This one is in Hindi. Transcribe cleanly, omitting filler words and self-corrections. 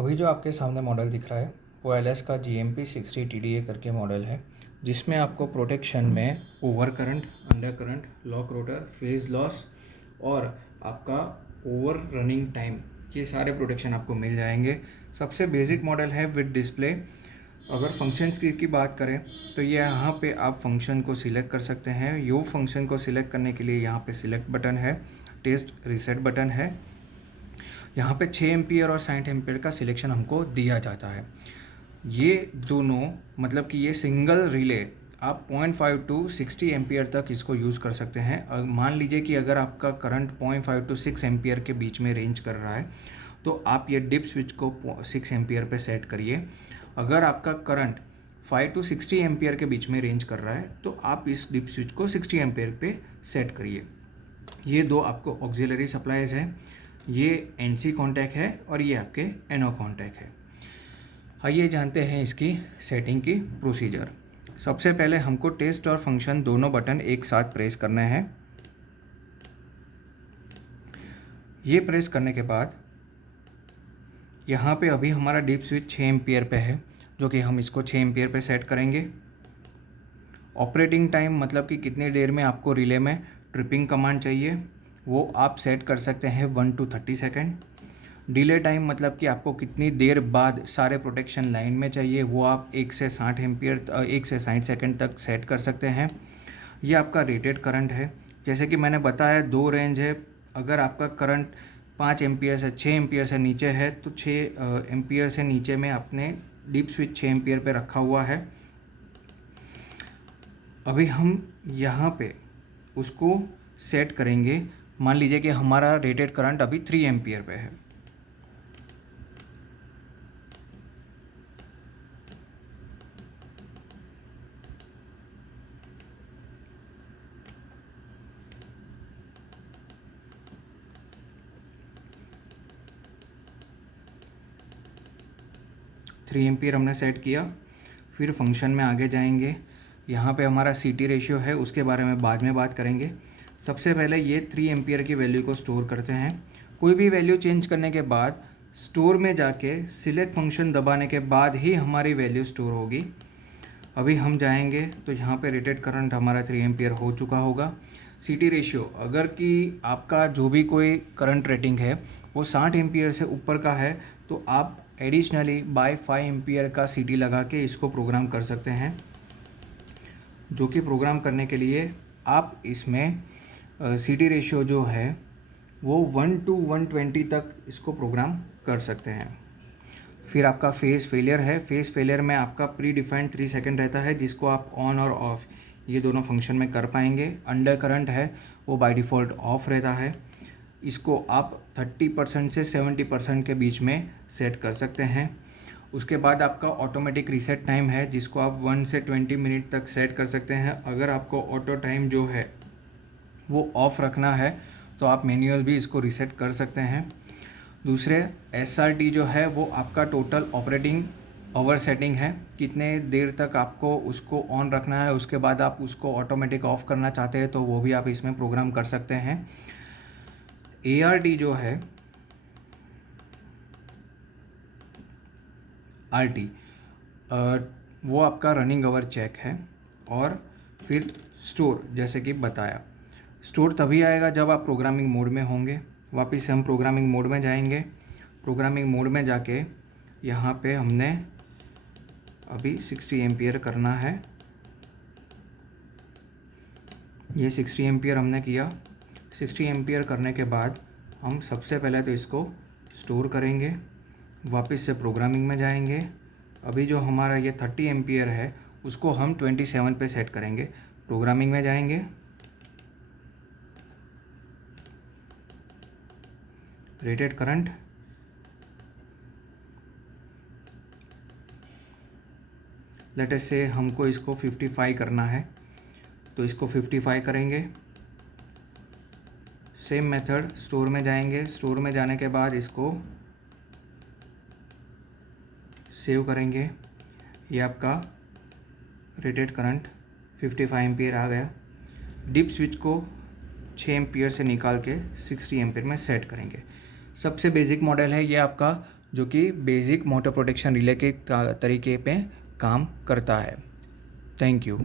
अभी जो आपके सामने मॉडल दिख रहा है वो एलएस का GMP 60 TDA करके मॉडल है, जिसमें आपको प्रोटेक्शन में over current, under current, lock rotor, phase loss और आपका ओवर रनिंग टाइम, ये सारे प्रोटेक्शन आपको मिल जाएंगे। सबसे बेसिक मॉडल है विद डिस्प्ले। अगर फंक्शंस की बात करें तो ये यहाँ पे आप फंक्शन को सिलेक्ट कर सकते हैं। यो फंक्शन को सिलेक्ट करने के लिए यहाँ पे सिलेक्ट बटन है, टेस्ट रीसेट बटन है। यहाँ पे 6 एम्पियर और 60 एम्पियर का सिलेक्शन हमको दिया जाता है। ये दोनों मतलब कि ये सिंगल रिले आप 0.5 टू 60 एम्पियर तक इसको यूज़ कर सकते हैं। मान लीजिए कि अगर आपका करंट 0.5 टू 6 एम्पियर के बीच में रेंज कर रहा है तो आप ये डिप स्विच को 6 एम्पियर पे सेट करिए। अगर आपका करंट 5 टू 60 एम्पियर के बीच में रेंज कर रहा है तो आप इस डिप स्विच को 60 एम्पियर पे सेट करिए। ये दो आपको ऑक्सिलरी सप्लाईज हैं, ये NC कॉन्टैक्ट है और ये आपके NO कॉन्टैक्ट है। आइए जानते हैं इसकी सेटिंग की प्रोसीजर। सबसे पहले हमको टेस्ट और फंक्शन दोनों बटन एक साथ प्रेस करने हैं। ये प्रेस करने के बाद यहाँ पे अभी हमारा डीप स्विच 6 एम्पियर पे है, जो कि हम इसको 6 एम्पियर पे सेट करेंगे। ऑपरेटिंग टाइम मतलब कि कितनी देर में आपको रिले में ट्रिपिंग कमांड चाहिए वो आप सेट कर सकते हैं 1 to 30 सेकेंड। डिले टाइम मतलब कि आपको कितनी देर बाद सारे प्रोटेक्शन लाइन में चाहिए वो आप 1 से 60 सेकेंड तक सेट कर सकते हैं। ये आपका रेटेड करंट है। जैसे कि मैंने बताया 2 रेंज है। अगर आपका करंट 5 एम्पियर से 6 एम्पियर से नीचे है तो 6 एम्पियर से नीचे में आपने डीप स्विच 6 एम्पियर पे रखा हुआ है। अभी हम यहाँ पे उसको सेट करेंगे। मान लीजिए कि हमारा रेटेड करंट अभी 3 एम्पियर पे है। थ्री एम्पियर हमने सेट किया। फिर फंक्शन में आगे जाएंगे। यहाँ पे हमारा CT रेशियो है, उसके बारे में बाद में बात करेंगे। सबसे पहले ये 3 एम्पियर की वैल्यू को स्टोर करते हैं। कोई भी वैल्यू चेंज करने के बाद स्टोर में जाके सिलेक्ट फंक्शन दबाने के बाद ही हमारी वैल्यू स्टोर होगी। अभी हम जाएंगे तो यहाँ पे रेटेड करंट हमारा 3 एम्पियर हो चुका होगा। CT रेशियो अगर कि आपका जो भी कोई करंट रेटिंग है वो 60 एम्पियर से ऊपर का है तो आप एडिशनली बाय 5 एम्पियर का CT लगा के इसको प्रोग्राम कर सकते हैं, जो कि प्रोग्राम करने के लिए आप इसमें CT रेशियो जो है वो 1 to 120 तक इसको प्रोग्राम कर सकते हैं। फिर आपका फेज़ फेलियर है। फेज़ फेलियर में आपका प्री डिफाइंड 3 सेकेंड रहता है, जिसको आप ऑन और ऑफ ये दोनों फंक्शन में कर पाएंगे। अंडर करंट है वो बाय डिफ़ॉल्ट ऑफ रहता है, इसको आप 30% से 70% के बीच में सेट कर सकते हैं। उसके बाद आपका ऑटोमेटिक रीसेट टाइम है, जिसको आप 1 से 20 मिनट तक सेट कर सकते हैं। अगर आपको ऑटो टाइम जो है वो ऑफ़ रखना है तो आप मैन्युअल भी इसको रीसेट कर सकते हैं। दूसरे SRT जो है वो आपका टोटल ऑपरेटिंग आवर सेटिंग है, कितने देर तक आपको उसको ऑन रखना है। उसके बाद आप उसको ऑटोमेटिक ऑफ़ करना चाहते हैं तो वो भी आप इसमें प्रोग्राम कर सकते हैं। ART जो है RT वो आपका रनिंग आवर चेक है। और फिर स्टोर, जैसे कि बताया, स्टोर तभी आएगा जब आप प्रोग्रामिंग मोड में होंगे। वापस हम प्रोग्रामिंग मोड में जाएंगे। प्रोग्रामिंग मोड में जाके यहाँ पे हमने अभी 60 एम्पियर करना है। ये 60 एम्पियर हमने किया। 60 एम्पियर करने के बाद हम सबसे पहले तो इसको स्टोर करेंगे, वापस से प्रोग्रामिंग में जाएंगे। अभी जो हमारा ये 30 एम्पियर है उसको हम 27 पे सेट करेंगे। प्रोग्रामिंग में जाएंगे, रेटेड करंट, लेट अस से हमको इसको 55 करना है तो इसको 55 करेंगे। सेम मेथड, स्टोर में जाएंगे। स्टोर में जाने के बाद इसको सेव करेंगे। ये आपका रेटेड करंट 55 एम्पियर आ गया। डिप स्विच को 6 एम्पियर से निकाल के 60 एम्पियर में सेट करेंगे। सबसे बेसिक मॉडल है ये आपका जो कि बेसिक मोटर प्रोटेक्शन रिले के तरीके पे काम करता है। Thank you.